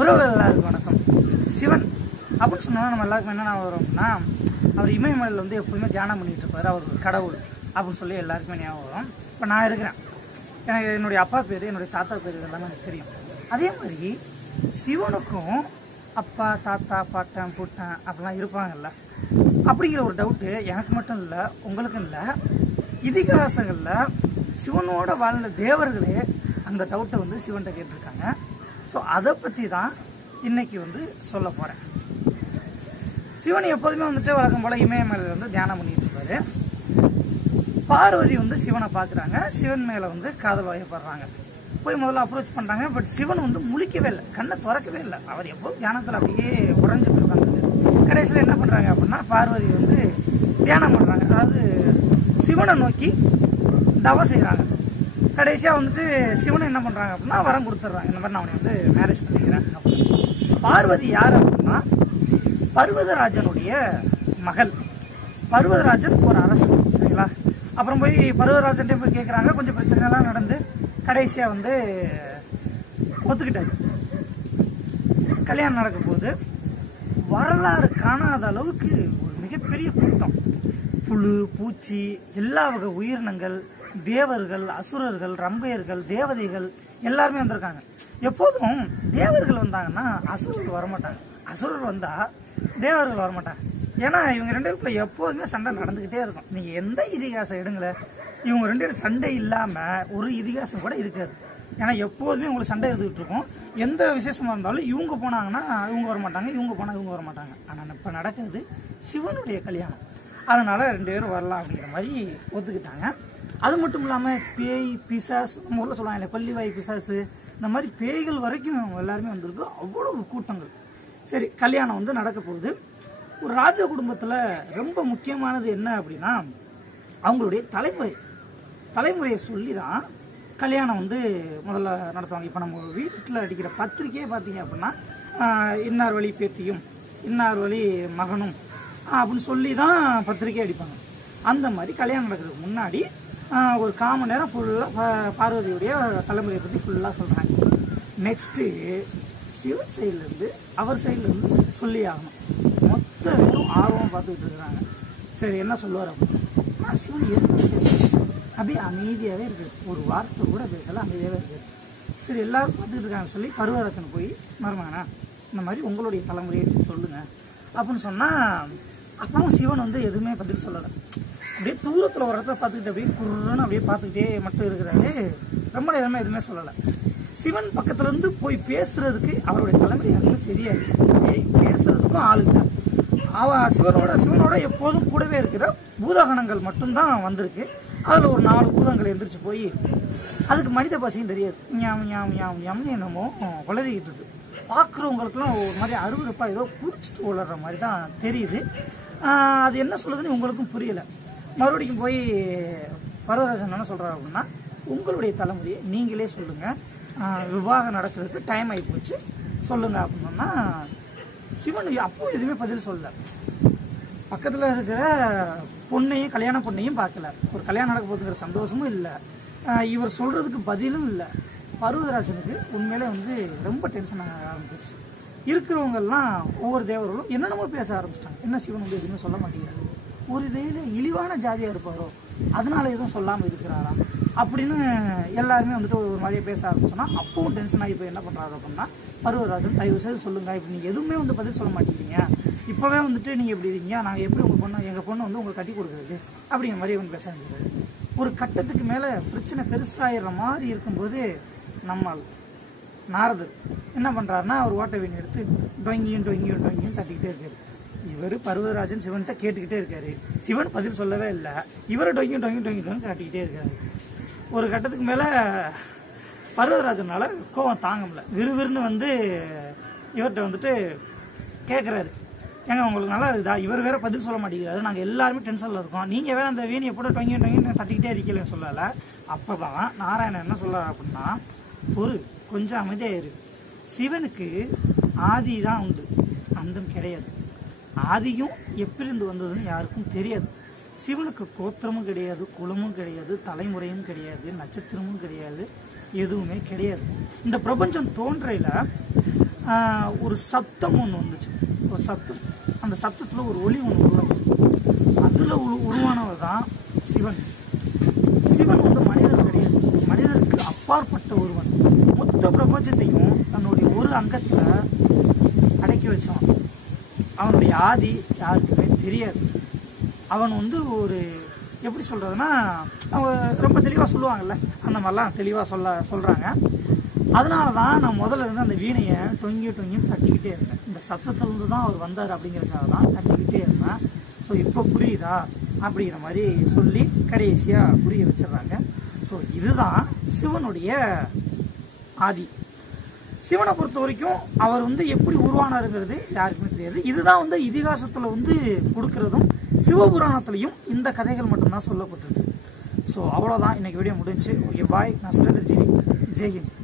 உறவுகள் எல்லாருக்கும் வணக்கம். சிவன் அப்படின்னு சொன்னா நம்ம எல்லாருக்கும் என்ன வரும்னா, அவர் இமயமலையில் வந்து எப்போதுமே தியானம் பண்ணிட்டு இருப்பாரு. அவர் கடவுள் அப்படின்னு சொல்லி எல்லாருக்குமே ஞாபகம் வரும். இப்போ நான் இருக்கிறேன், எனக்கு என்னுடைய அப்பா பேர், என்னுடைய தாத்தா பேர் இதெல்லாமே எனக்கு தெரியும். அதே மாதிரி சிவனுக்கும் அப்பா, தாத்தா, பாட்டன், பூட்டன் அப்படிலாம் இருப்பாங்கல்ல. அப்படிங்கிற ஒரு டவுட்டு எனக்கு மட்டும் இல்லை, உங்களுக்கும் இல்லை. இதிகாசங்களில் சிவனோட வாழ்ந்த தேவர்களே அந்த டவுட்டை வந்து சிவன்கிட்ட கேட்டிருக்காங்க. ஸோ அதை பற்றி தான் இன்னைக்கு வந்து சொல்ல போகிறேன். சிவன் எப்போதுமே வந்துட்டு வழக்கம் போல் இமயமலையில் வந்து தியானம் பண்ணிட்டு இருப்பாரு. பார்வதி வந்து சிவனை பார்க்குறாங்க. சிவன் மேலே வந்து காதல் வயப்படுறாங்க. போய் முதல்ல அப்ரோச் பண்ணுறாங்க. பட் சிவன் வந்து முழிக்கவே இல்லை, கண்ணை திறக்கவே இல்லை. அவர் எப்போதும் தியானத்தில் அப்படியே உறைஞ்சிட்டு இருக்காங்க. கடைசியில் என்ன பண்ணுறாங்க அப்படின்னா, பார்வதி வந்து தியானம் பண்ணுறாங்க. அதாவது சிவனை நோக்கி தவம் செய்கிறாங்க. கடைசியாக வந்துட்டு சிவனை என்ன பண்ணுறாங்க அப்படின்னா, வரம் கொடுத்துட்றாங்க. இந்த மாதிரி நான் அவனை வந்து மேரேஜ் பண்ணிக்கிறேன் அப்படின்னு. பார்வதி யார் அப்படின்னா, பர்வதராஜனுடைய மகள். பர்வதராஜன் ஒரு அரசன், சரிங்களா? அப்புறம் போய் பர்வதராஜன்ட்டே போய் கேட்குறாங்க. கொஞ்சம் பிரச்சனைலாம் நடந்து கடைசியாக வந்து ஒத்துக்கிட்டாரு. கல்யாணம் நடக்கும் போது வரலாறு காணாத அளவுக்கு ஒரு மிகப்பெரிய கூட்டம், புழு பூச்சி எல்லா வகை உயிரினங்கள், தேவர்கள், அசுரர்கள், ரம்பையர்கள், தேவதைகள் எல்லாருமே வந்திருக்காங்க. எப்போதும் தேவர்கள் வந்தாங்கன்னா அசுரர்கள் வரமாட்டாங்க, அசுரர் வந்தா தேவர்கள் வரமாட்டாங்க. ஏன்னா இவங்க ரெண்டு பேருக்குள்ள எப்போதுமே சண்டை நடந்துகிட்டே இருக்கும். நீங்க எந்த இதிகாசம் எடுங்களேன், இவங்க ரெண்டு பேரும் சண்டை இல்லாம ஒரு இதிகாசம் கூட இருக்காது. ஏன்னா எப்போதுமே உங்களுக்கு சண்டை இருந்துகிட்டு இருக்கும். எந்த விசேஷமா இருந்தாலும் இவங்க போனாங்கன்னா இவங்க வரமாட்டாங்க, இவங்க போனா இவங்க வரமாட்டாங்க. ஆனா இப்ப நடக்கிறது சிவனுடைய கல்யாணம், அதனால ரெண்டு பேரும் வரலாம் அப்படிங்கிற மாதிரி ஒத்துக்கிட்டாங்க. அது மட்டும் இல்லாமல் பேய், பிசாசு, நம்ம ஊரில் சொல்லுவாங்க கொல்லிவாய் பிசாசு, இந்த மாதிரி பேய்கள் வரைக்கும் எல்லாருமே வந்திருக்கு. அவ்வளவு கூட்டங்கள். சரி, கல்யாணம் வந்து நடக்க போகுது. ஒரு ராஜ குடும்பத்தில் ரொம்ப முக்கியமானது என்ன அப்படின்னா, அவங்களுடைய தலைமுறையை சொல்லி தான் கல்யாணம் வந்து முதல்ல நடத்துவாங்க. இப்போ நம்ம வீட்டில் அடிக்கிற பத்திரிக்கையே பார்த்தீங்க அப்படின்னா, இன்னார் வழி பேத்தியும் இன்னார் வழி மகனும் அப்படின்னு சொல்லி தான் பத்திரிக்கை அடிப்பாங்க. அந்த மாதிரி கல்யாணம் நடக்கிறதுக்கு முன்னாடி ஒரு 1/4 மணி நேரம் ஃபுல்லாக பார்வதியுடைய தலைமுறையை பற்றி ஃபுல்லாக சொல்கிறாங்க. நெக்ஸ்ட்டு சிவன் சைட்லேருந்து அவர் சைட்லேருந்து சொல்லி ஆகணும். மொத்த பேரும் ஆர்வம் பார்த்துக்கிட்டு இருக்கிறாங்க. சரி, என்ன சொல்லுவார் அப்படின்னா, சிவன் அப்படியே அமைதியாகவே இருக்குது, ஒரு வார்த்தை கூட பேசலை, அமைதியாகவே இருக்குது. சரி, எல்லாரும் பார்த்துக்கிட்டு இருக்காங்க. சொல்லி பருவராஜன் போய், மருமகனா இந்த மாதிரி உங்களுடைய தலைமுறையை நீங்கள் சொல்லுங்கள் அப்படின்னு சொன்னால், அப்பவும் சிவன் வந்து எதுவுமே பதில் சொல்லலை. அப்படியே தூரத்தில் ஒரு இடத்துல பார்த்துக்கிட்டு அப்படியே குருன்னு அப்படியே பார்த்துக்கிட்டே மட்டும் இருக்கிறாரு. ரொம்ப நேரமே எதுவுமே சொல்லலை. சிவன் பக்கத்துலேருந்து போய் பேசுறதுக்கு அவருடைய தலைமுறை யாருன்னு தெரியாது, பேசுறதுக்கும் ஆளுங்க. சிவனோட எப்போதும் கூடவே இருக்கிற பூதகணங்கள் மட்டும்தான் வந்திருக்கு. அதில் ஒரு 4 பூதங்கள் எந்திரிச்சு போய், அதுக்கு மனித பாஷையும் தெரியாது, ஞாம் ஞாம் ஞாம் ஞாம்னு என்னமோ வளரிக்கிட்டு இருக்கு. பார்க்குறவங்களுக்குலாம் ஒரு மாதிரி அருவருப்பாக ஏதோ குடிச்சிட்டு வளர்ற மாதிரி தான் தெரியுது. அது என்ன சொல்லுதுன்னு உங்களுக்கும் புரியலை. மறுபடியும் போய் பர்வதராஜன் என்ன சொல்கிறார் அப்படின்னா, உங்களுடைய தலைமுறையை நீங்களே சொல்லுங்கள், விவாகம் நடக்கிறதுக்கு டைம் ஆகி போச்சு சொல்லுங்கள் அப்படின்னு சொன்னால், சிவன் அப்போ எதுவுமே பதில் சொல்லலை. பக்கத்தில் இருக்கிற பொண்ணையும் கல்யாண பொண்ணையும் பார்க்கல, ஒரு கல்யாணம் நடக்க போகுதுங்கிற சந்தோஷமும் இல்லை, இவர் சொல்கிறதுக்கு பதிலும் இல்லை. பர்வதராஜனுக்கு உண்மையிலே வந்து ரொம்ப டென்ஷன் ஆக ஆரம்பிச்சிருச்சு. இருக்கிறவங்கெல்லாம் ஒவ்வொரு தேவர்களும் என்னென்னமோ பேச ஆரம்பிச்சிட்டாங்க. என்ன சிவன் வந்து எதுவுமே சொல்ல மாட்டேங்கிறாரு, ஒரு இதில் இழிவான ஜாதியாக இருப்பாரோ அதனால எதுவும் சொல்லாமல் இருக்கிறாரா அப்படின்னு எல்லாருமே வந்துட்டு ஒரு மாதிரியே பேச ஆரம்பிச்சோன்னா, அப்பவும் டென்ஷன் ஆகி போய் என்ன பண்ணுறாரு அப்படின்னா, பர்வதராஜன் தயவு செய்து சொல்லுங்கள், இப்போ நீங்கள் எதுவுமே வந்து பதில் சொல்ல மாட்டேங்கிறீங்க, இப்போவே வந்துட்டு நீங்கள் எப்படி இருக்கீங்க, நாங்கள் எப்படி உங்கள் பொண்ணு, எங்கள் பொண்ணு வந்து உங்களுக்கு கட்டி கொடுக்குறது அப்படிங்கிற மாதிரி அவங்க பேச ஆரம்பிக்கிறாரு. ஒரு கட்டத்துக்கு மேலே பிரச்சனை பெருசாகிற மாதிரி இருக்கும்போது நம்ம நாரதர் என்ன பண்ணுறாருன்னா, அவர் ஓட்ட வீணை எடுத்து டொங்கியும் டொங்கியும் டொங்கியும் தட்டிக்கிட்டே இருக்காரு. இவர் பர்வதராஜன் சிவன்கிட்ட கேட்டுக்கிட்டே இருக்காரு. சிவன் பதில் சொல்லவே இல்லை. இவர் டொங்கியும் டொங்கியும் டொங்கி டொங்கி காட்டிக்கிட்டே இருக்காரு. ஒரு கட்டத்துக்கு மேலே பர்வதராஜனால கோவம் தாங்க முடியல. விறுவிறுன்னு வந்து இவர்கிட்ட வந்துட்டு கேட்குறாரு, ஏங்க உங்களுக்கு நல்லா இருக்குதா, இவர் வேற பதில் சொல்ல மாட்டேங்கிறாரு, நாங்கள் எல்லாருமே டென்ஷனில் இருக்கோம், நீங்கள் வேற அந்த வீணியை போட்டு டொங்கியும் டொங்கியும் தட்டிக்கிட்டே இருக்கலன்னு சொல்லலை. அப்போ தான் நாராயணன் என்ன சொல்கிறார் அப்படின்னா, கொஞ்சம் அமைதியாக இருக்கு, சிவனுக்கு ஆதி தான் உண்டு, அந்தம் கிடையாது. ஆதியும் எப்பிலிருந்து வந்ததுன்னு யாருக்கும் தெரியாது. சிவனுக்கு கோத்திரமும் கிடையாது, குலமும் கிடையாது, தலைமுறையும் கிடையாது, நட்சத்திரமும் கிடையாது, எதுவுமே கிடையாது. இந்த பிரபஞ்சம் தோன்றையில ஒரு சத்தம் ஒன்று வந்துச்சு. ஒரு சத்தம், அந்த சத்தத்தில் ஒரு ஒளி ஒன்று உருவாச்சு. அதில் உருவானவர் தான் சிவன். சிவன் வந்து மனிதர் கிடையாது, மனிதருக்கு அப்பாற்பட்ட ஒருவன். மொத்த பிரபஞ்சத்தையும் தன்னுடைய ஒரு அங்கத்தில் அடக்கி வச்சான். அவனுடைய ஆதி யாருக்குமே தெரியாது. அவன் வந்து ஒரு எப்படி சொல்றதுன்னா, அவங்க ரொம்ப தெளிவாக சொல்லுவாங்கல்ல, அந்த மாதிரிலாம் தெளிவாக சொல்றாங்க. அதனால தான் நான் முதல்ல இருந்து அந்த வீணையை தொங்கியும் தட்டிக்கிட்டே இருந்தேன். இந்த சத்தத்திலிருந்து தான் அவர் வந்தார் அப்படிங்கிறதுக்காக தான் தட்டிக்கிட்டே இருந்தேன். ஸோ இப்போ புரியுதா அப்படிங்கிற மாதிரி சொல்லி கடைசியாக புரிய வச்சிடறாங்க. ஸோ இதுதான் சிவனுடைய ஆதி. சிவனை பொறுத்த வரைக்கும் அவர் வந்து எப்படி உருவானாருங்கிறது யாருக்குமே தெரியாது. இதுதான் வந்து இதிகாசத்தில் வந்து கொடுக்கறதும், சிவபுராணத்திலையும் இந்த கதைகள் மட்டும்தான் சொல்லப்பட்டிருக்கு. ஸோ அவ்வளோதான், இன்னைக்கு வீடியோ முடிஞ்சு. ஓகே, பாய். நான் சுரேந்திர ஜி. ஜெய்ஹிந்த்.